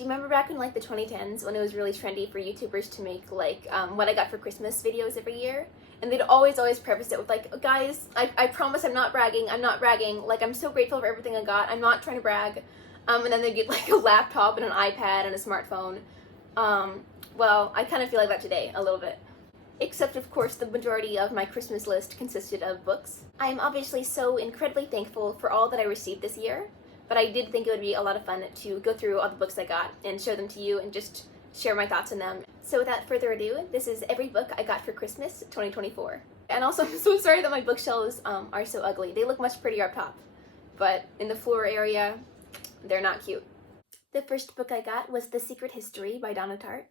Do you remember back in like the 2010s when it was really trendy for YouTubers to make like what I got for Christmas videos every year? And they'd always preface it with like, guys, I promise I'm not bragging, like I'm so grateful for everything I got, I'm not trying to brag. And then they'd get like a laptop and an iPad and a smartphone. Well, I kind of feel like that today, a little bit. Except, of course, the majority of my Christmas list consisted of books. I am obviously so incredibly thankful for all that I received this year, but I did think it would be a lot of fun to go through all the books I got and show them to you and just share my thoughts on them. So without further ado, this is every book I got for Christmas 2024. And also, I'm so sorry that my bookshelves are so ugly. They look much prettier up top, but in the floor area, they're not cute. The first book I got was The Secret History by Donna Tartt.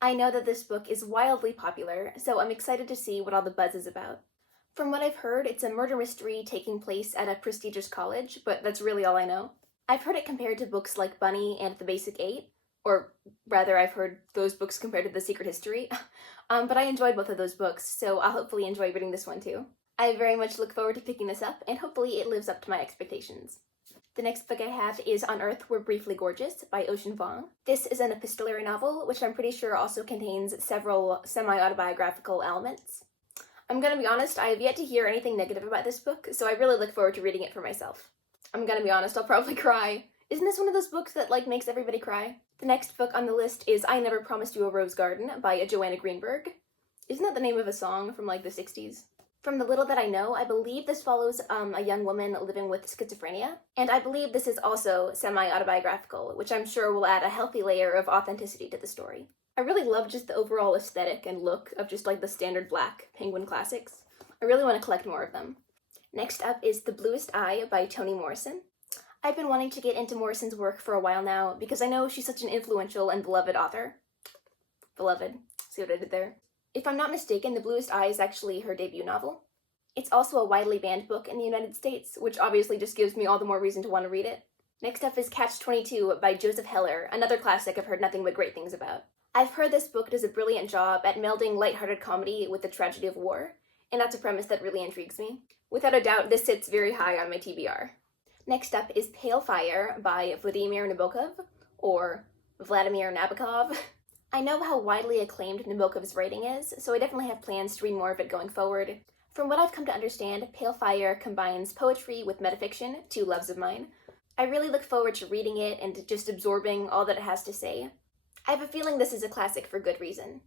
I know that this book is wildly popular, so I'm excited to see what all the buzz is about. From what I've heard, it's a murder mystery taking place at a prestigious college, but that's really all I know. I've heard it compared to books like Bunny and The Basic Eight, or rather I've heard those books compared to The Secret History, but I enjoyed both of those books, so I'll hopefully enjoy reading this one too. I very much look forward to picking this up, and hopefully it lives up to my expectations. The next book I have is On Earth We're Briefly Gorgeous by Ocean Vuong. This is an epistolary novel, which I'm pretty sure also contains several semi-autobiographical elements. I'm gonna be honest, I have yet to hear anything negative about this book, so I really look forward to reading it for myself. I'm gonna be honest, I'll probably cry. Isn't this one of those books that like makes everybody cry? The next book on the list is I Never Promised You a Rose Garden by Joanna Greenberg. Isn't that the name of a song from like the 60s? From the little that I know, I believe this follows a young woman living with schizophrenia, and I believe this is also semi-autobiographical, which I'm sure will add a healthy layer of authenticity to the story. I really love just the overall aesthetic and look of just like the standard black Penguin classics. I really want to collect more of them. Next up is The Bluest Eye by Toni Morrison. I've been wanting to get into Morrison's work for a while now because I know she's such an influential and beloved author. Beloved. See what I did there? If I'm not mistaken, The Bluest Eye is actually her debut novel. It's also a widely banned book in the United States, which obviously just gives me all the more reason to want to read it. Next up is Catch-22 by Joseph Heller, another classic I've heard nothing but great things about. I've heard this book does a brilliant job at melding lighthearted comedy with the tragedy of war, and that's a premise that really intrigues me. Without a doubt, this sits very high on my TBR. Next up is Pale Fire by Vladimir Nabokov, or Vladimir Nabokov. I know how widely acclaimed Nabokov's writing is, so I definitely have plans to read more of it going forward. From what I've come to understand, Pale Fire combines poetry with metafiction, two loves of mine. I really look forward to reading it and just absorbing all that it has to say. I have a feeling this is a classic for good reason.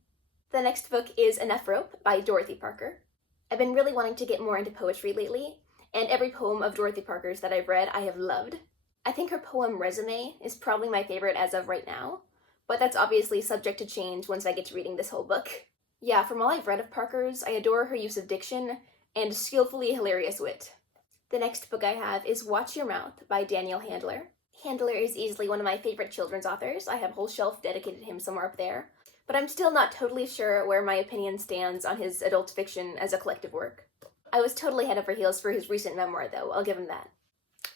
The next book is Enough Rope by Dorothy Parker. I've been really wanting to get more into poetry lately, and every poem of Dorothy Parker's that I've read I have loved. I think her poem Resume is probably my favorite as of right now, but that's obviously subject to change once I get to reading this whole book. Yeah, from all I've read of Parker's, I adore her use of diction and skillfully hilarious wit. The next book I have is Watch Your Mouth by Daniel Handler. Handler is easily one of my favorite children's authors. I have a whole shelf dedicated to him somewhere up there, but I'm still not totally sure where my opinion stands on his adult fiction as a collective work. I was totally head over heels for his recent memoir, though, I'll give him that.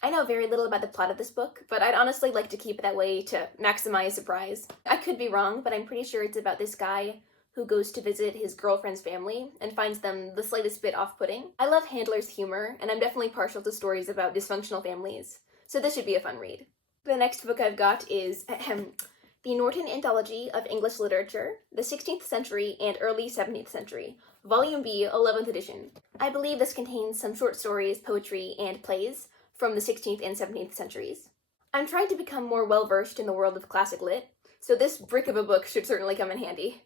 I know very little about the plot of this book, but I'd honestly like to keep it that way to maximize surprise. I could be wrong, but I'm pretty sure it's about this guy who goes to visit his girlfriend's family and finds them the slightest bit off-putting. I love Handler's humor, and I'm definitely partial to stories about dysfunctional families, so this should be a fun read. The next book I've got is The Norton Anthology of English Literature, the 16th Century and Early 17th Century, Volume B, 11th edition. I believe this contains some short stories, poetry, and plays from the 16th and 17th centuries. I'm trying to become more well-versed in the world of classic lit, so this brick of a book should certainly come in handy.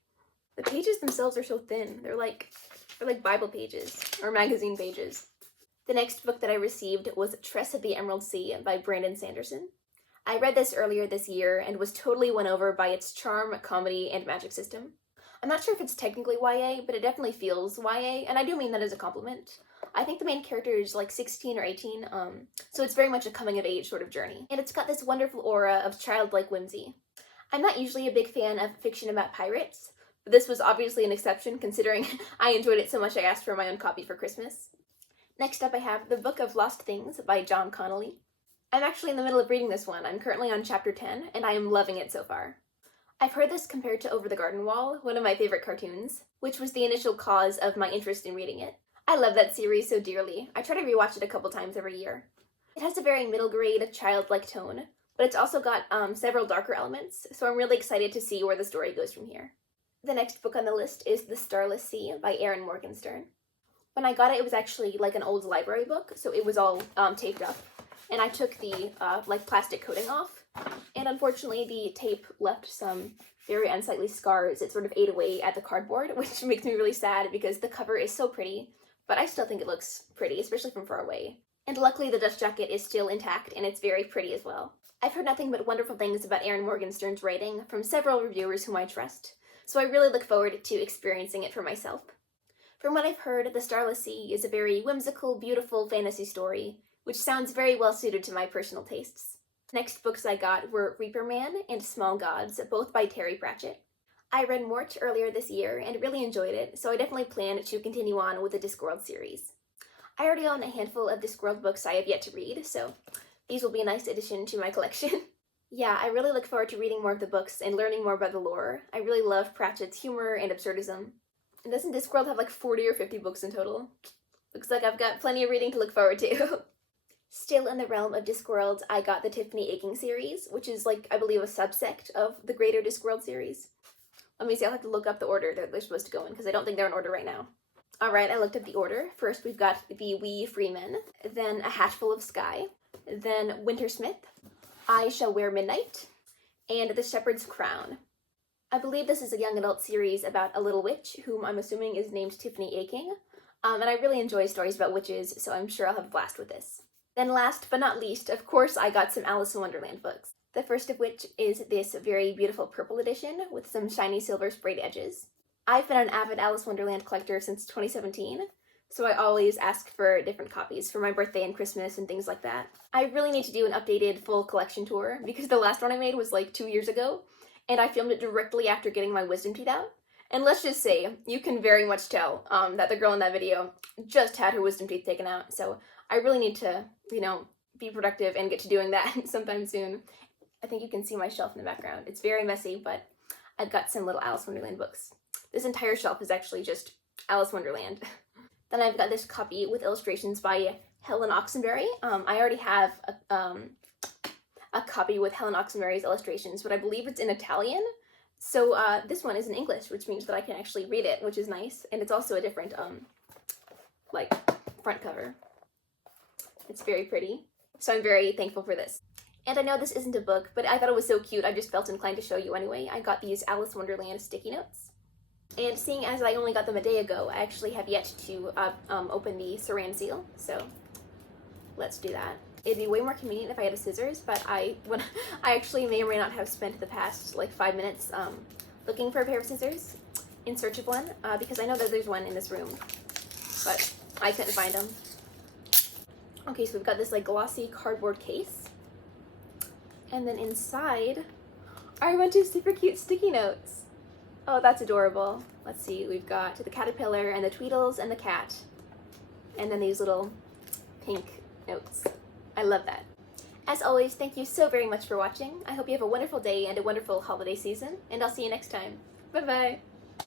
The pages themselves are so thin. They're like Bible pages, or magazine pages. The next book that I received was Tress of the Emerald Sea by Brandon Sanderson. I read this earlier this year and was totally won over by its charm, comedy, and magic system. I'm not sure if it's technically YA, but it definitely feels YA, and I do mean that as a compliment. I think the main character is like 16 or 18, so it's very much a coming-of-age sort of journey. And it's got this wonderful aura of childlike whimsy. I'm not usually a big fan of fiction about pirates, but this was obviously an exception considering I enjoyed it so much I asked for my own copy for Christmas. Next up I have The Book of Lost Things by John Connolly. I'm actually in the middle of reading this one. I'm currently on chapter 10, and I am loving it so far. I've heard this compared to Over the Garden Wall, one of my favorite cartoons, which was the initial cause of my interest in reading it. I love that series so dearly. I try to rewatch it a couple times every year. It has a very middle grade, childlike tone, but it's also got several darker elements, so I'm really excited to see where the story goes from here. The next book on the list is The Starless Sea by Erin Morgenstern. When I got it, it was actually like an old library book, so it was all taped up, and I took the plastic coating off, and unfortunately the tape left some very unsightly scars. It sort of ate away at the cardboard, which makes me really sad because the cover is so pretty, but I still think it looks pretty, especially from far away. And luckily the dust jacket is still intact, and it's very pretty as well. I've heard nothing but wonderful things about Erin Morgenstern's writing from several reviewers whom I trust, so I really look forward to experiencing it for myself. From what I've heard, The Starless Sea is a very whimsical, beautiful fantasy story, which sounds very well suited to my personal tastes. Next books I got were Reaper Man and Small Gods, both by Terry Pratchett. I read Mort earlier this year and really enjoyed it, so I definitely plan to continue on with the Discworld series. I already own a handful of Discworld books I have yet to read, so these will be a nice addition to my collection. Yeah, I really look forward to reading more of the books and learning more about the lore. I really love Pratchett's humor and absurdism. And doesn't Discworld have like 40 or 50 books in total? Looks like I've got plenty of reading to look forward to. Still in the realm of Discworld, I got the Tiffany Aching series, which is like, I believe, a subsect of the greater Discworld series. Let me see, I'll have to look up the order that they're supposed to go in, because I don't think they're in order right now. Alright, I looked up the order. First we've got the Wee Freemen, then A Hatful of Sky, then Wintersmith, I Shall Wear Midnight, and The Shepherd's Crown. I believe this is a young adult series about a little witch, whom I'm assuming is named Tiffany Aching, and I really enjoy stories about witches, so I'm sure I'll have a blast with this. Then last but not least, of course, I got some Alice in Wonderland books. The first of which is this very beautiful purple edition with some shiny silver sprayed edges. I've been an avid Alice Wonderland collector since 2017, so I always ask for different copies for my birthday and Christmas and things like that. I really need to do an updated full collection tour because the last one I made was like 2 years ago, and I filmed it directly after getting my wisdom teeth out. And let's just say, you can very much tell that the girl in that video just had her wisdom teeth taken out, so I really need to, be productive and get to doing that sometime soon. I think you can see my shelf in the background. It's very messy, but I've got some little Alice Wonderland books. This entire shelf is actually just Alice Wonderland. Then I've got this copy with illustrations by Helen Oxenberry. I already have a copy with Helen Oxenberry's illustrations, but I believe it's in Italian. So this one is in English, which means that I can actually read it, which is nice. And it's also a different, front cover. It's very pretty. So I'm very thankful for this. And I know this isn't a book, but I thought it was so cute, I just felt inclined to show you anyway. I got these Alice Wonderland sticky notes. And seeing as I only got them a day ago, I actually have yet to open the saran seal, so let's do that. It'd be way more convenient if I had a scissors, but I actually may or may not have spent the past 5 minutes looking for a pair of scissors in search of one, because I know that there's one in this room, but I couldn't find them. Okay, so we've got this glossy cardboard case, and then inside are a bunch of super cute sticky notes. Oh, that's adorable. Let's see, we've got the caterpillar and the Tweedles and the cat, and then these little pink notes. I love that. As always, thank you so very much for watching. I hope you have a wonderful day and a wonderful holiday season, and I'll see you next time. Bye-bye!